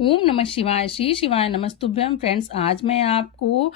ओम नमः शिवाय। श्री शिवाय नमस्तुभ्यम। फ्रेंड्स, आज मैं आपको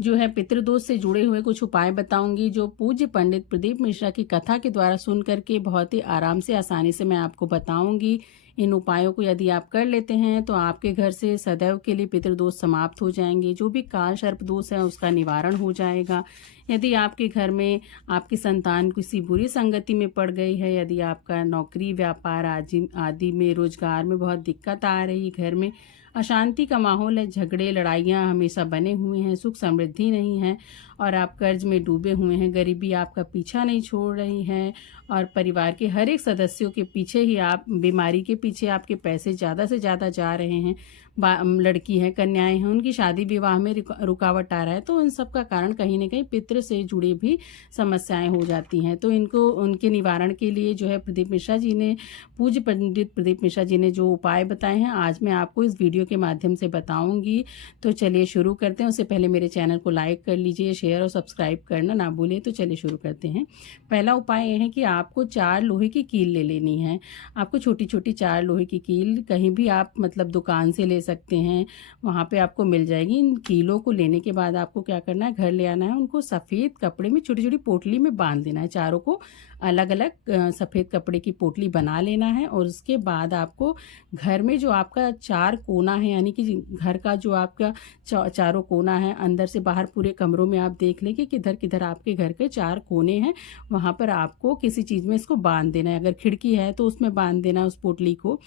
जो है पितृदोष से जुड़े हुए कुछ उपाय बताऊंगी जो पूज्य पंडित प्रदीप मिश्रा की कथा के द्वारा सुन करके बहुत ही आराम से आसानी से मैं आपको बताऊंगी। इन उपायों को यदि आप कर लेते हैं तो आपके घर से सदैव के लिए पितृदोष समाप्त हो जाएंगे। जो भी काल सर्प दोष है उसका निवारण हो जाएगा। यदि आपके घर में आपकी संतान किसी बुरी संगति में पड़ गई है, यदि आपका नौकरी व्यापार आदि में रोजगार में बहुत दिक्कत आ रही, घर में अशांति का माहौल है, झगड़े लड़ाइयाँ हमेशा बने हुए हैं, सुख समृद्धि नहीं है और आप कर्ज में डूबे हुए हैं, गरीबी आपका पीछा नहीं छोड़ रही है और परिवार के हर एक सदस्यों के पीछे ही आप बीमारी के पीछे आपके पैसे ज़्यादा से ज़्यादा जा रहे हैं, लड़की हैं, कन्याएं हैं, उनकी शादी विवाह में रुकावट आ रहा है, तो इन सब का कारण कहीं ना कहीं पितृ से जुड़ी भी समस्याएं हो जाती हैं। तो इनको उनके निवारण के लिए जो है प्रदीप मिश्रा जी ने, पूज्य पंडित प्रदीप मिश्रा जी ने जो उपाय बताए हैं आज मैं आपको इस वीडियो के माध्यम से बताऊंगी। तो चलिए शुरू करते हैं। उससे पहले मेरे चैनल को लाइक कर लीजिए, शेयर और सब्सक्राइब करना ना भूलें। तो चलिए शुरू करते हैं। पहला उपाय यह है कि आपको 4 लोहे की कील ले लेनी है। आपको छोटी छोटी 4 लोहे की कील कहीं भी आप मतलब दुकान से ले सकते हैं, वहाँ पे आपको मिल जाएगी। इन कीलों को लेने के बाद आपको क्या करना है, घर ले आना है, उनको सफ़ेद कपड़े में छोटी छोटी पोटली में बांध देना है। चारों को अलग अलग सफ़ेद कपड़े की पोटली बना लेना है और उसके बाद आपको घर में जो आपका 4 कोना है, यानी कि घर का जो आपका चारों कोना है, अंदर से बाहर पूरे कमरों में आप देख लें कि किधर किधर आपके घर के 4 कोने हैं, वहाँ पर आपको किसी चीज़ में इसको बांध देना है। अगर खिड़की है तो उसमें बांध देना उस पोटली को,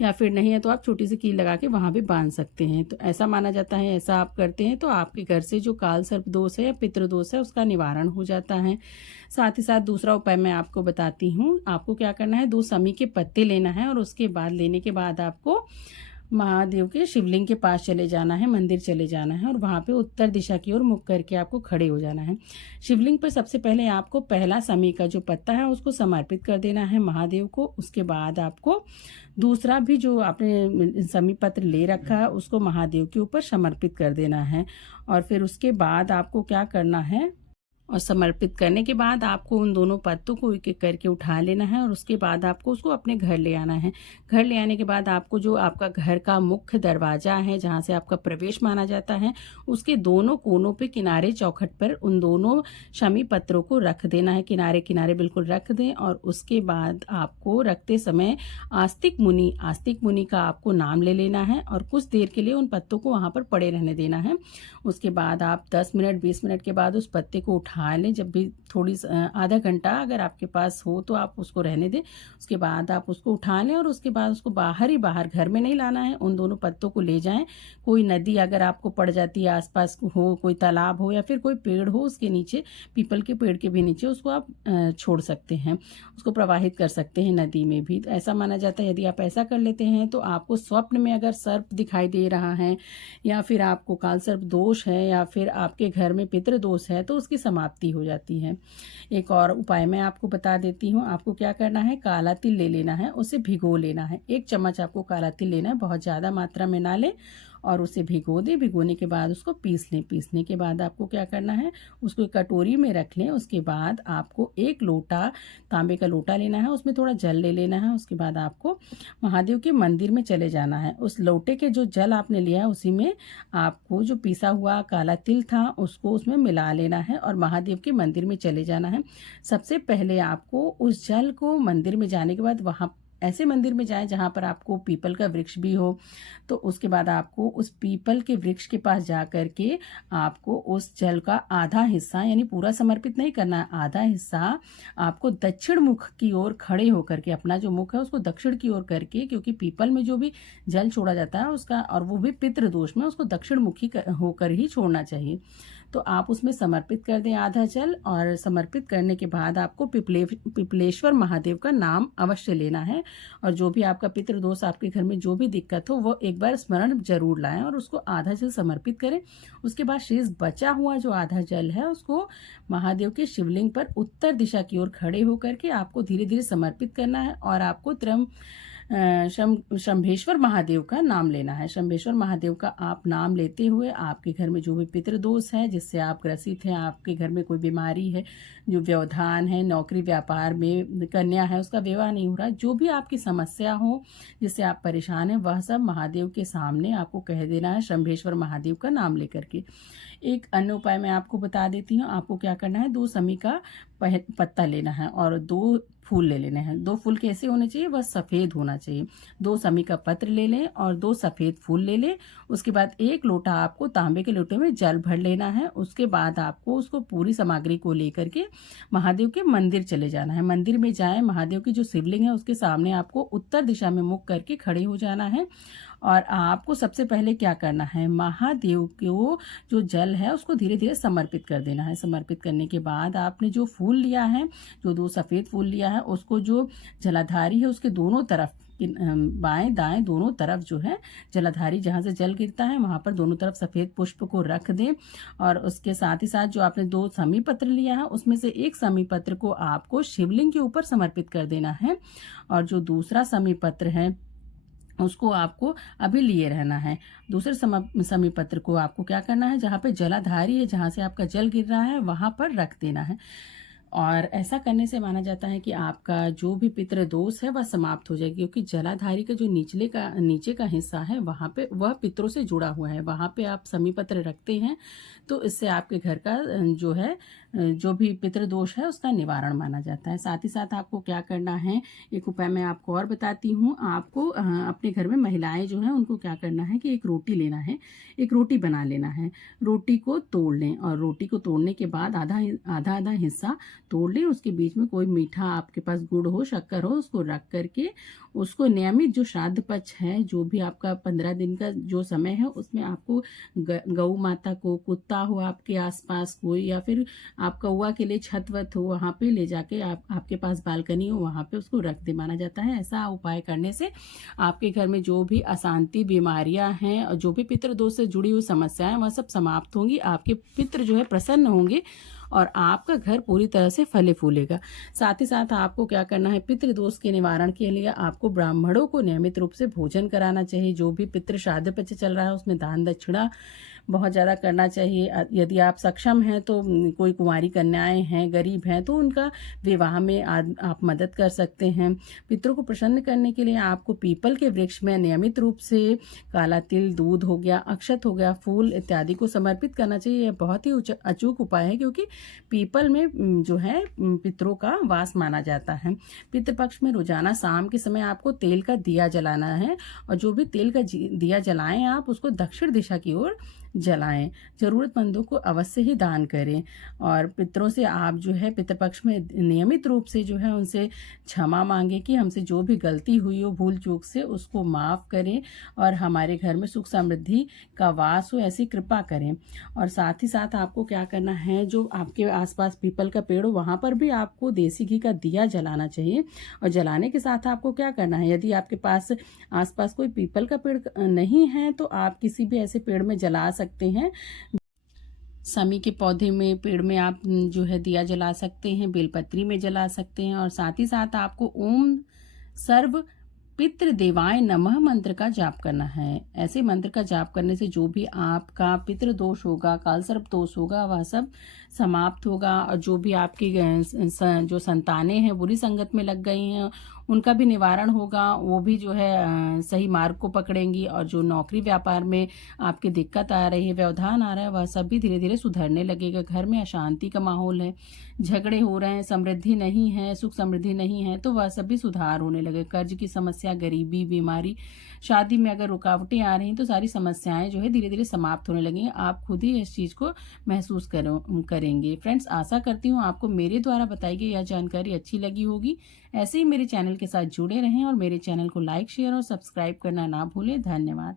या फिर नहीं है तो आप छोटी सी कील लगा के वहाँ भी बांध सकते हैं। तो ऐसा माना जाता है, ऐसा आप करते हैं तो आपके घर से जो काल सर्प दोष है या पितृदोष है उसका निवारण हो जाता है। साथ ही साथ दूसरा उपाय मैं आपको बताती हूँ। आपको क्या करना है, 2 समी के पत्ते लेना है और उसके बाद लेने के बाद आपको महादेव के शिवलिंग के पास चले जाना है, मंदिर चले जाना है और वहाँ पे उत्तर दिशा की ओर मुख करके आपको खड़े हो जाना है। शिवलिंग पर सबसे पहले आपको पहला समी का जो पत्ता है उसको समर्पित कर देना है महादेव को। उसके बाद आपको दूसरा भी जो आपने समी पत्र ले रखा है उसको महादेव के ऊपर समर्पित कर देना है। और फिर उसके बाद आपको क्या करना है, और समर्पित करने के बाद आपको उन दोनों पत्तों को एक एक करके उठा लेना है और उसके बाद आपको उसको अपने घर ले आना है। घर ले आने के बाद आपको जो आपका घर का मुख्य दरवाजा है, जहाँ से आपका प्रवेश माना जाता है, उसके दोनों कोनों पे किनारे चौखट पर उन दोनों शमी पत्रों को रख देना है। किनारे किनारे बिल्कुल रख दें और उसके बाद आपको रखते समय आस्तिक मुनि का आपको नाम ले लेना है और कुछ देर के लिए उन पत्तों को वहाँ पर पड़े रहने देना है। उसके बाद आप 10 मिनट 20 मिनट के बाद उस पत्ते को उठा लें। जब भी थोड़ी आधा घंटा अगर आपके पास हो तो आप उसको रहने दें। उसके बाद आप उसको उठा लें और उसके बाद उसको बाहर ही बाहर, घर में नहीं लाना है, उन दोनों पत्तों को ले जाएं। कोई नदी अगर आपको पड़ जाती है आसपास हो, कोई तालाब हो या फिर कोई पेड़ हो उसके नीचे, पीपल के पेड़ के भी नीचे उसको आप छोड़ सकते हैं, उसको प्रवाहित कर सकते हैं नदी में भी। तो ऐसा माना जाता है यदि आप ऐसा कर लेते हैं तो आपको स्वप्न में अगर सर्प दिखाई दे रहा है या फिर आपको काल सर्प दोष है या फिर आपके घर में पितृदोष है तो उसकी समाप्ति हो जाती है। एक और उपाय मैं आपको बता देती हूँ। आपको क्या करना है, काला तिल ले लेना है, उसे भिगो लेना है। 1 चम्मच आपको काला तिल लेना है, बहुत ज़्यादा मात्रा में ना लें, और उसे भिगो दें। भिगोने के बाद उसको पीस लें। पीसने के बाद आपको क्या करना है, उसको एक कटोरी में रख लें। उसके बाद आपको 1 लोटा तांबे का लोटा लेना है, उसमें थोड़ा जल ले लेना है। उसके बाद आपको महादेव के मंदिर में चले जाना है। उस लोटे के जो जल आपने लिया है उसी में आपको जो पीसा हुआ काला तिल था उसको उसमें मिला लेना है और महादेव के मंदिर में चले जाना है। सबसे पहले आपको उस जल को मंदिर में जाने के बाद वहाँ ऐसे मंदिर में जाएं जहाँ पर आपको पीपल का वृक्ष भी हो। तो उसके बाद आपको उस पीपल के वृक्ष के पास जा करके आपको उस जल का आधा हिस्सा, यानी पूरा समर्पित नहीं करना है, आधा हिस्सा आपको दक्षिण मुख की ओर खड़े होकर के, अपना जो मुख है उसको दक्षिण की ओर करके, क्योंकि पीपल में जो भी जल छोड़ा जाता है उसका, और वो भी पितृदोष में, उसको दक्षिण मुखी होकर ही छोड़ना चाहिए। तो आप उसमें समर्पित कर दें आधा जल। और समर्पित करने के बाद आपको पिपलेश्वर महादेव का नाम अवश्य लेना है और जो भी आपका पितृदोष, आपके घर में जो भी दिक्कत हो वो एक बार स्मरण जरूर लाएं और उसको आधा जल समर्पित करें। उसके बाद शेष बचा हुआ जो आधा जल है उसको महादेव के शिवलिंग पर उत्तर दिशा की ओर खड़े होकर के आपको धीरे धीरे समर्पित करना है और आपको शंभेश्वर महादेव का नाम लेना है। शंभेश्वर महादेव का आप नाम लेते हुए आपके घर में जो भी पितृदोष है, जिससे आप ग्रसित हैं, आपके घर में कोई बीमारी है, जो व्यवधान है, नौकरी व्यापार में कन्या है उसका विवाह नहीं हो रहा, जो भी आपकी समस्या हो जिससे आप परेशान हैं, वह सब महादेव के सामने आपको कह देना है शंभेश्वर महादेव का नाम लेकर के। एक अन्य उपाय मैं आपको बता देती हूँ। आपको क्या करना है, 2 समी का पत्ता लेना है और 2 फूल ले लेने हैं। 2 फूल कैसे होने चाहिए, वह सफ़ेद होना चाहिए। 2 समी का पत्र ले लें और 2 सफ़ेद फूल ले लें। उसके बाद 1 लोटा आपको तांबे के लोटे में जल भर लेना है। उसके बाद आपको उसको पूरी सामग्री को लेकर के महादेव के मंदिर चले जाना है। मंदिर में जाएं, महादेव की जो शिवलिंग है उसके सामने आपको उत्तर दिशा में मुख करके खड़े हो जाना है। और आपको सबसे पहले क्या करना है, महादेव को जो जल है उसको धीरे धीरे समर्पित कर देना है। समर्पित करने के बाद आपने जो फूल लिया है, जो 2 सफ़ेद फूल लिया है, उसको जो जलाधारी है उसके दोनों तरफ, बाएं दाएं दोनों तरफ जो है जलाधारी, जहाँ से जल गिरता है वहाँ पर दोनों तरफ सफ़ेद पुष्प को रख दें। और उसके साथ ही साथ जो आपने 2 समी पत्र लिया है उसमें से 1 समी पत्र को आपको शिवलिंग के ऊपर समर्पित कर देना है। और जो दूसरा समी पत्र है उसको आपको अभी लिए रहना है। दूसरे समी पत्र को आपको क्या करना है, जहाँ पे जलाधारी है, जहाँ से आपका जल गिर रहा है वहाँ पर रख देना है। और ऐसा करने से माना जाता है कि आपका जो भी पितृ दोष है वह समाप्त हो जाएगी, क्योंकि जलाधारी का जो नीचे का हिस्सा है वहाँ पे वह पितरों से जुड़ा हुआ है। वहाँ पे आप समी पत्र रखते हैं तो इससे आपके घर का जो है जो भी पितृ दोष है उसका निवारण माना जाता है। साथ ही साथ आपको क्या करना है, एक उपाय मैं आपको और बताती हूँ। आपको अपने घर में महिलाएं जो हैं उनको क्या करना है कि एक रोटी लेना है, एक रोटी बना लेना है। रोटी को तोड़ लें और रोटी को तोड़ने के बाद आधा आधा हिस्सा तोड़ लें। उसके बीच में कोई मीठा आपके पास गुड़ हो, शक्कर हो, उसको रख करके उसको नियमित जो श्राद्ध पक्ष है, जो भी आपका 15 दिन का जो समय है उसमें आपको गौ माता को, कुत्ता हो आपके आसपास कोई, या फिर आप कौआ के लिए छत वत हो वहाँ पे ले जाके आपके पास बालकनी हो वहाँ पे उसको रख दे। माना जाता है ऐसा उपाय करने से आपके घर में जो भी अशांति, बीमारियां हैं और जो भी पितृदोष से जुड़ी हुई समस्याएं वह सब समाप्त होंगी। आपके पितृ जो है प्रसन्न होंगे और आपका घर पूरी तरह से फले फूलेगा। साथ ही साथ आपको क्या करना है, पितृदोष के निवारण के लिए आपको ब्राह्मणों को नियमित रूप से भोजन कराना चाहिए। जो भी पितृ श्राद्ध पक्ष चल रहा है उसमें दान दक्षिणा बहुत ज़्यादा करना चाहिए। यदि आप सक्षम हैं तो कोई कुंवारी कन्याएं हैं, गरीब हैं, तो उनका विवाह में आप मदद कर सकते हैं। पितरों को प्रसन्न करने के लिए आपको पीपल के वृक्ष में नियमित रूप से काला तिल, दूध हो गया, अक्षत हो गया, फूल इत्यादि को समर्पित करना चाहिए। यह बहुत ही अचूक उपाय है, क्योंकि पीपल में जो है पितरों का वास माना जाता है। पितृपक्ष में रोजाना शाम के समय आपको तेल का दिया जलाना है और जो भी तेल का दिया जलाएं आप उसको दक्षिण दिशा की ओर जलाएं। जरूरतमंदों को अवश्य ही दान करें और पितरों से आप जो है पितृपक्ष में नियमित रूप से जो है उनसे क्षमा मांगे कि हमसे जो भी गलती हुई हो भूल चूक से उसको माफ़ करें और हमारे घर में सुख समृद्धि का वास हो, ऐसी कृपा करें। और साथ ही साथ आपको क्या करना है, जो आपके आसपास पीपल का पेड़ हो वहाँ पर भी आपको देसी घी का दिया जलाना चाहिए। और जलाने के साथ आपको क्या करना है, यदि आपके पास आसपास कोई पीपल का पेड़ नहीं है तो आप किसी भी ऐसे पेड़ में जला सकते हैं। समी के पौधे में, पेड़ में आप जो है दिया जला सकते हैं, बेलपत्री में जला सकते हैं। और साथ ही साथ आपको ओम सर्व पितृ देवाय नमः मंत्र का जाप करना है। ऐसे मंत्र का जाप करने से जो भी आपका पितृ दोष होगा, काल सर्प दोष होगा, वह सब समाप्त होगा। और जो भी आपकी जो संतानें हैं बुरी संगत में लग गई हैं उनका भी निवारण होगा, वो भी जो है सही मार्ग को पकड़ेंगी। और जो नौकरी व्यापार में आपकी दिक्कत आ रही है, व्यवधान आ रहा है, वह सब भी धीरे धीरे सुधरने लगेगा। घर में अशांति का माहौल है, झगड़े हो रहे हैं, समृद्धि नहीं है, सुख समृद्धि नहीं है, तो वह सब भी सुधार होने लगे। कर्ज की समस्या, गरीबी, बीमारी, शादी में अगर रुकावटें आ रही हैं तो सारी समस्याएं जो है धीरे धीरे समाप्त होने लगेंगी। आप खुद ही इस चीज़ को महसूस करेंगे। फ्रेंड्स, आशा करती हूँ आपको मेरे द्वारा बताई गई यह जानकारी अच्छी लगी होगी। ऐसे ही मेरे चैनल के साथ जुड़े रहें और मेरे चैनल को लाइक, शेयर और सब्सक्राइब करना ना भूलें। धन्यवाद।